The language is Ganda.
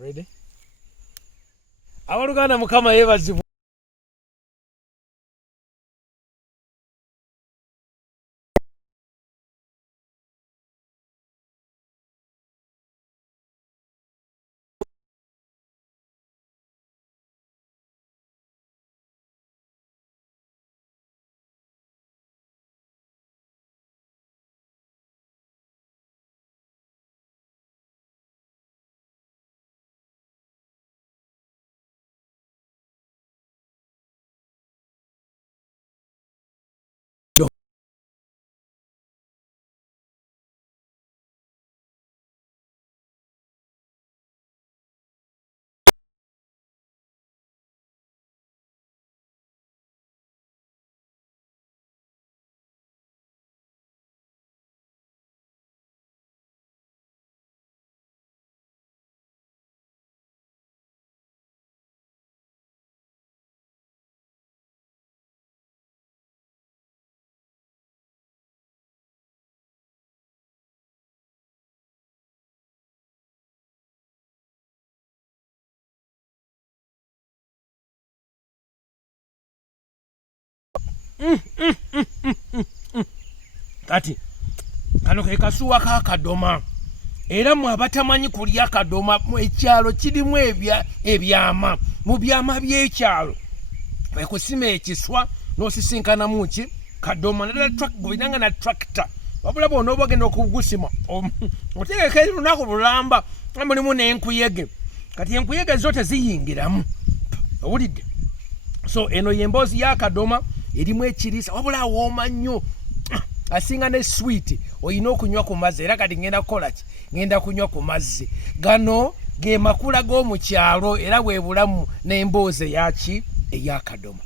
Ready? Abaluganda mukama yeebazibwa. Kati kano ke kasuwa ka kadoma era mwe abatamanyi kulya kadoma mu ekyalo kirimu ebyama mu byama by'ekyalo ekusima ekiswa n'osisinkana muki kadoma naddala truck gubinanga na tractor wabula bona oba ogenda okugusima otegeka lunaku lulamba mulimu n'enkuyege kati enkuyege zo teziyingiramu owulidde so eno yemboozi ya kadoma erimu ekiriisa wabula awooma nnyo asinga ne sweet oyina okunywa ku mazzi era kati ngenda kukola ki ngenda kunywa ku mazzi gano ge makula g'omu kyalo era bwe bulamu n'emboozi eyaki eyakadoma